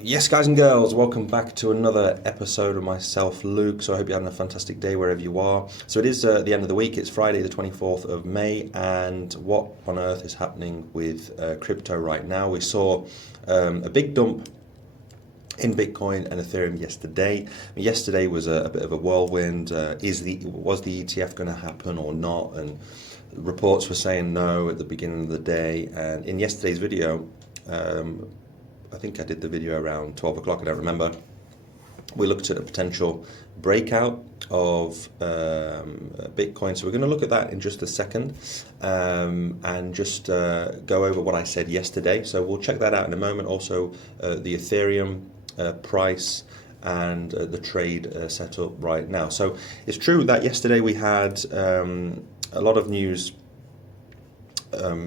Yes, guys and girls, welcome back to another episode of myself, Luke. So I hope you're having a fantastic day wherever you are. So it is the end of the week. It's Friday, the 24th of May, and what on earth is happening with crypto right now? We saw a big dump in Bitcoin and Ethereum yesterday. Yesterday was a bit of a whirlwind. Was the ETF going to happen or not? And reports were saying no at the beginning of the day. And in yesterday's video, I think I did the video around 12 o'clock, I don't remember. We looked at a potential breakout of Bitcoin. So we're going to look at that in just a second and just go over what I said yesterday. So we'll check that out in a moment. Also, the Ethereum price and the trade set up right now. So it's true that yesterday we had a lot of news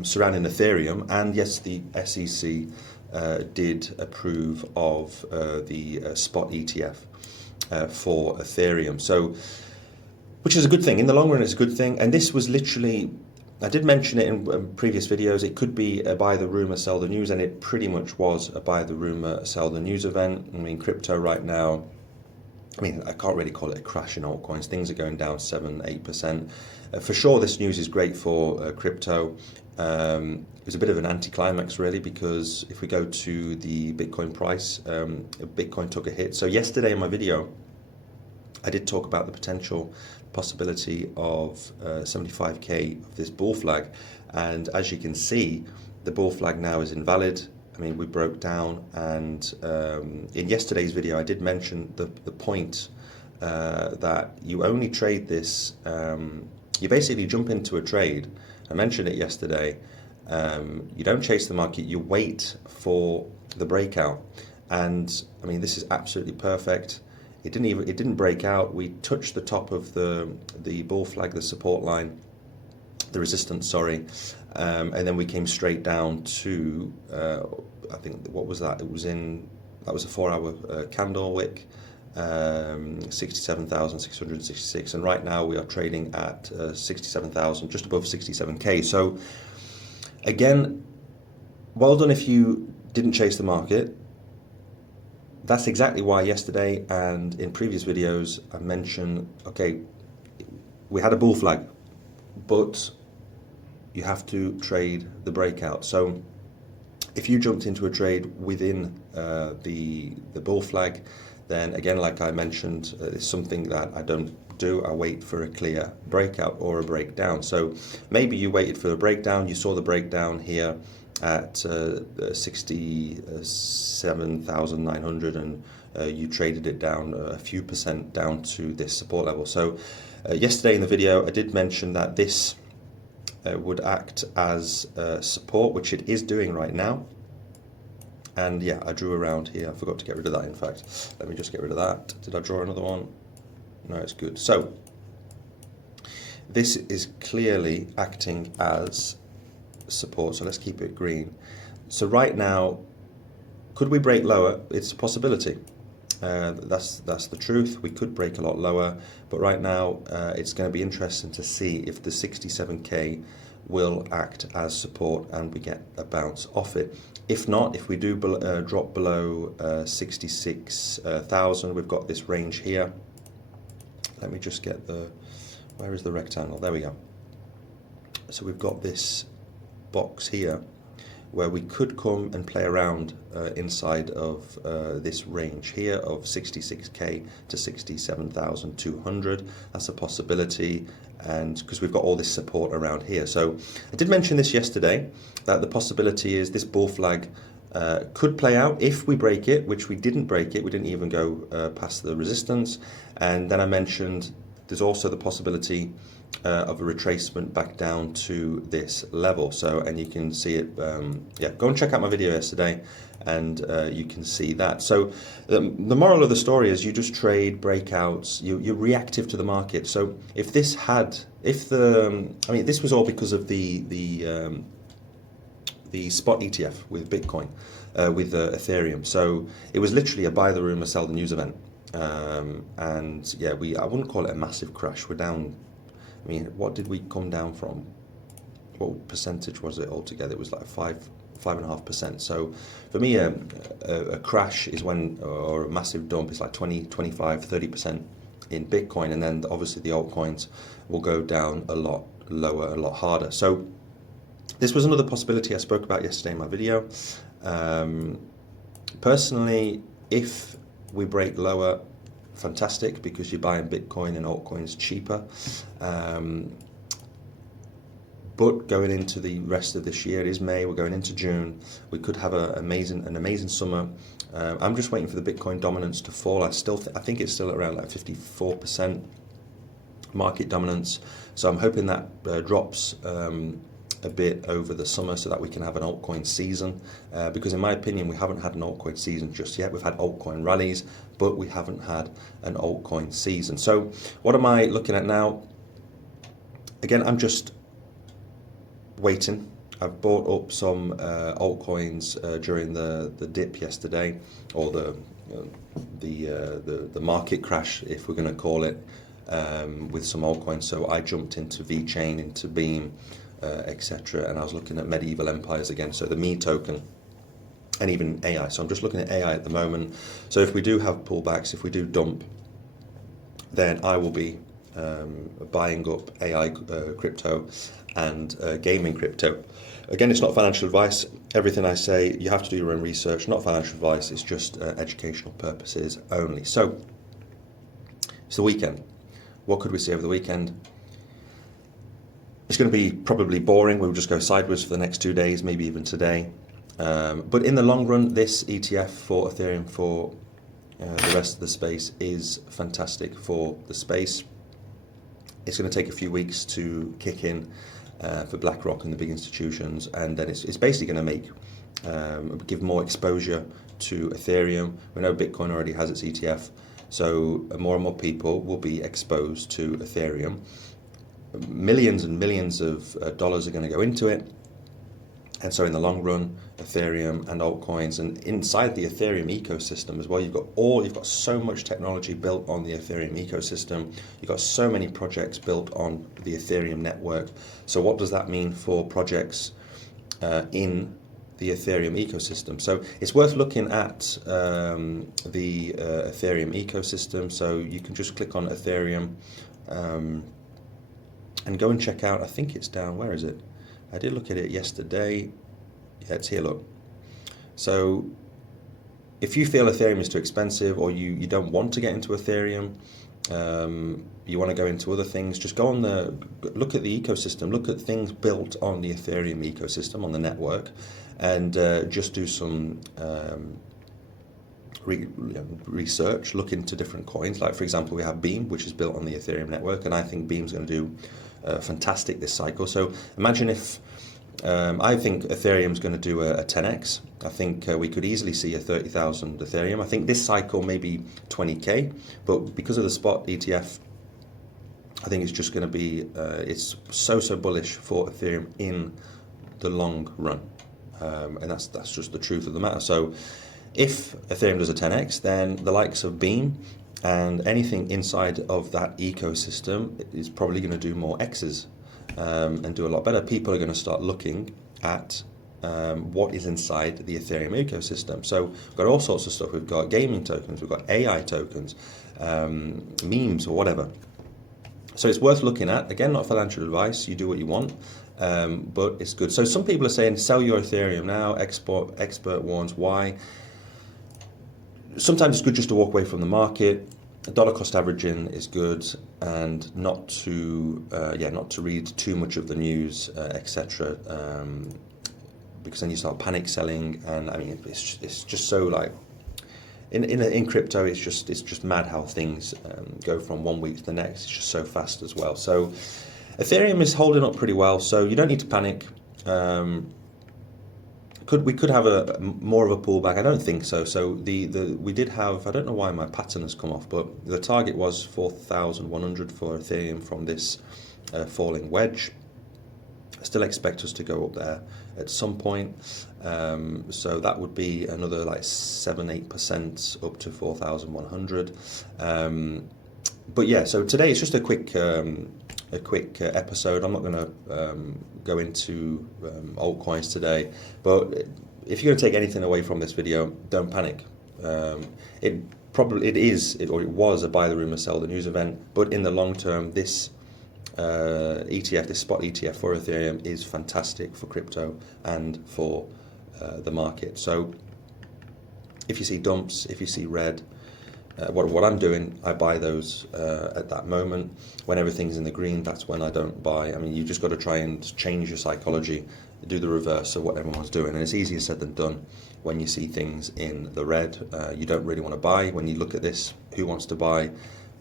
surrounding Ethereum, and yes, the SEC did approve of the spot ETF for Ethereum. So, which is a good thing. In the long run, it's a good thing. And this was literally, I did mention it in previous videos, it could be a buy the rumor, sell the news, and it pretty much was a buy the rumor, sell the news event. I mean, crypto right now, I can't really call it a crash in altcoins. Things are going down 7-8%. For sure, this news is great for crypto. It was a bit of an anticlimax, really, because if we go to the Bitcoin price, Bitcoin took a hit. So yesterday in my video, I did talk about the potential possibility of 75k of this bull flag. And as you can see, the bull flag now is invalid. I mean, we broke down, and in yesterday's video, I did mention the point that you only trade this, you basically jump into a trade. I mentioned it yesterday. You don't chase the market, you wait for the breakout. And I mean, this is absolutely perfect. It didn't break out. We touched the top of the bull flag, the support line, the resistance, sorry, and then we came straight down to I think, what was that? That was a 4-hour candle wick, 67,666, and right now we are trading at 67,000, just above 67k. So again, well done if you didn't chase the market. That's exactly why yesterday and in previous videos I mentioned, okay, we had a bull flag, but you have to trade the breakout. So if you jumped into a trade within the bull flag, then again, like I mentioned, it's something that I don't do. I wait for a clear breakout or a breakdown. So maybe you waited for the breakdown, you saw the breakdown here at 67,900, and you traded it down a few percent down to this support level. So yesterday in the video, I did mention that this would act as support, which it is doing right now. And yeah, I drew around here. I forgot to get rid of that, in fact. Let me just get rid of that. Did I draw another one? No, it's good. So this is clearly acting as support. So let's keep it green. So right now, could we break lower? It's a possibility. That's the truth. We could break a lot lower, but right now it's going to be interesting to see if the 67k will act as support and we get a bounce off it. If not, if we do drop below 66,000, we've got this range here. Let me just get where is the rectangle? There we go. So we've got this box here where we could come and play around inside of this range here of 66k to 67,200. That's a possibility, and because we've got all this support around here. So I did mention this yesterday, that the possibility is this bull flag could play out if we break it, which we didn't break it. We didn't even go past the resistance. And then I mentioned there's also the possibility of a retracement back down to this level. So, and you can see it, yeah, go and check out my video yesterday and you can see that. So the moral of the story is you just trade breakouts, you're reactive to the market. So if this this was all because of the spot ETF with Bitcoin, with Ethereum. So it was literally a buy the rumor, sell the news event. And yeah, I wouldn't call it a massive crash. We're down, I mean, what did we come down from? What percentage was it altogether? It was like 5.5%. So for me, a crash is when, or a massive dump is like 20, 25, 30% in Bitcoin, and then obviously the altcoins will go down a lot lower, a lot harder. So this was another possibility I spoke about yesterday in my video. Personally, if we break lower, fantastic, because you're buying Bitcoin and altcoins cheaper. But going into the rest of this year, it is May, we're going into June, we could have an amazing summer. I'm just waiting for the Bitcoin dominance to fall. I think it's still around like 54% market dominance. So I'm hoping that drops a bit over the summer so that we can have an altcoin season. Because in my opinion, we haven't had an altcoin season just yet. We've had altcoin rallies, but we haven't had an altcoin season. So what am I looking at now? Again, I'm just waiting. I've bought up some altcoins during the dip yesterday, or the market crash, if we're going to call it, with some altcoins. So I jumped into VeChain, into Beam, etc., and I was looking at medieval empires again. So the Me token, and even AI. So I'm just looking at AI at the moment. So if we do have pullbacks, if we do dump, then I will be buying up AI crypto and gaming crypto. Again, it's not financial advice. Everything I say, you have to do your own research. Not financial advice. It's just educational purposes only. So it's the weekend. What could we see over the weekend? It's going to be probably boring. We'll just go sideways for the next 2 days, maybe even today. But in the long run, this ETF for Ethereum, for the rest of the space, is fantastic for the space. It's going to take a few weeks to kick in for BlackRock and the big institutions, and then it's basically going to give more exposure to Ethereum. We know Bitcoin already has its ETF, so more and more people will be exposed to Ethereum. Millions and millions of dollars are going to go into it, and so in the long run, Ethereum and altcoins, and inside the Ethereum ecosystem as well, you've got so much technology built on the Ethereum ecosystem. You've got so many projects built on the Ethereum network. So what does that mean for projects in the Ethereum ecosystem? So it's worth looking at the Ethereum ecosystem. So you can just click on Ethereum and go and check out. I think it's down. Where is it? I did look at it yesterday. Yeah, it's here, look. So if you feel Ethereum is too expensive, or you don't want to get into Ethereum, you want to go into other things, just go on look at the ecosystem, look at things built on the Ethereum ecosystem, on the network, and just do some research, look into different coins. Like, for example, we have Beam, which is built on the Ethereum network, and I think Beam's going to do fantastic this cycle. So imagine if I think Ethereum's going to do a 10x. I think we could easily see a 30,000 Ethereum. I think this cycle maybe 20k, but because of the spot ETF, I think it's just going to be it's so bullish for Ethereum in the long run, and that's just the truth of the matter. So if Ethereum does a 10x, then the likes of Beam and anything inside of that ecosystem is probably going to do more X's and do a lot better. People are going to start looking at what is inside the Ethereum ecosystem. So we've got all sorts of stuff. We've got gaming tokens, we've got AI tokens, memes or whatever. So it's worth looking at. Again, not financial advice. You do what you want, but it's good. So some people are saying, sell your Ethereum now. Expert warns why. Sometimes it's good just to walk away from the market. Dollar cost averaging is good, and not to read too much of the news, etc. Because then you start panic selling, and I mean it's just so like in crypto, it's just mad how things go from one week to the next. It's just so fast as well. So Ethereum is holding up pretty well, so you don't need to panic. We could have a more of a pullback? I don't think so. So we did have, I don't know why my pattern has come off, but the target was 4,100 for Ethereum from this falling wedge. I still expect us to go up there at some point. So that would be another like 7-8% up to 4,100. But yeah, so today it's just a quick a quick episode. I'm not going to go into altcoins today, but if you're going to take anything away from this video, don't panic. It was a buy the rumor, sell the news event, but in the long term, this ETF, this spot ETF for Ethereum is fantastic for crypto and for the market. So if you see dumps, if you see red, what I'm doing, I buy those at that moment. When everything's in the green, that's when I don't buy. I mean, you've just got to try and change your psychology, do the reverse of what everyone's doing. And it's easier said than done when you see things in the red. You don't really want to buy. When you look at this, who wants to buy?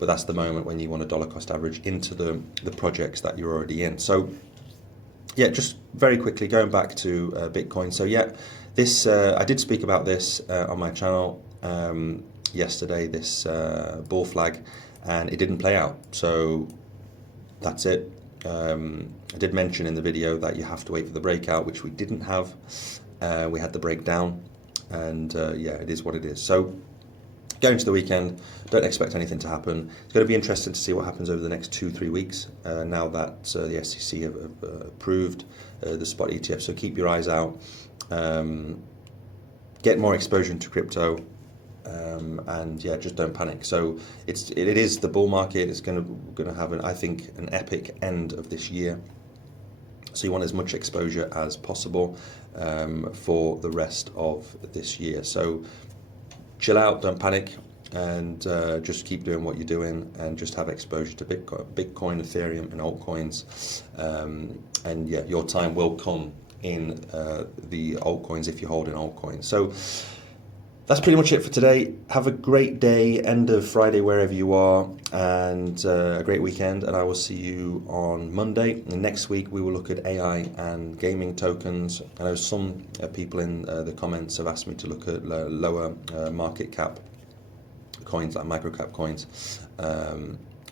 But that's the moment when you want to dollar cost average into the projects that you're already in. So yeah, just very quickly going back to Bitcoin. So yeah, this I did speak about this on my channel yesterday, this bull flag, and it didn't play out. So that's it. I did mention in the video that you have to wait for the breakout, which we didn't have. We had the breakdown, and yeah, it is what it is. So going into the weekend, don't expect anything to happen. It's going to be interesting to see what happens over the next 2-3 weeks now that the SEC have approved the spot ETF. So keep your eyes out, get more exposure into crypto, and yeah, just don't panic. So it is the bull market. It's going to have I think an epic end of this year. So you want as much exposure as possible for the rest of this year. So chill out, don't panic, and just keep doing what you're doing, and just have exposure to Bitcoin, Ethereum, and altcoins. And yeah, your time will come in the altcoins if you're holding altcoins. So that's pretty much it for today. Have a great day, end of Friday wherever you are, and a great weekend. And I will see you on Monday. And next week we will look at AI and gaming tokens. I know some people in the comments have asked me to look at lower market cap coins, like microcap coins.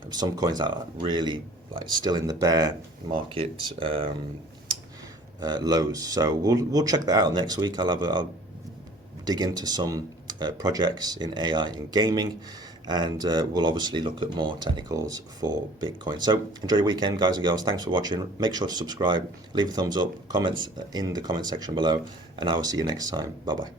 Some coins that are really still in the bear market lows. So we'll check that out next week. I'll dig into some projects in AI and gaming, and we'll obviously look at more technicals for Bitcoin. So enjoy your weekend, guys and girls. Thanks for watching. Make sure to subscribe, leave a thumbs up, comments in the comment section below, and I will see you next time. Bye bye.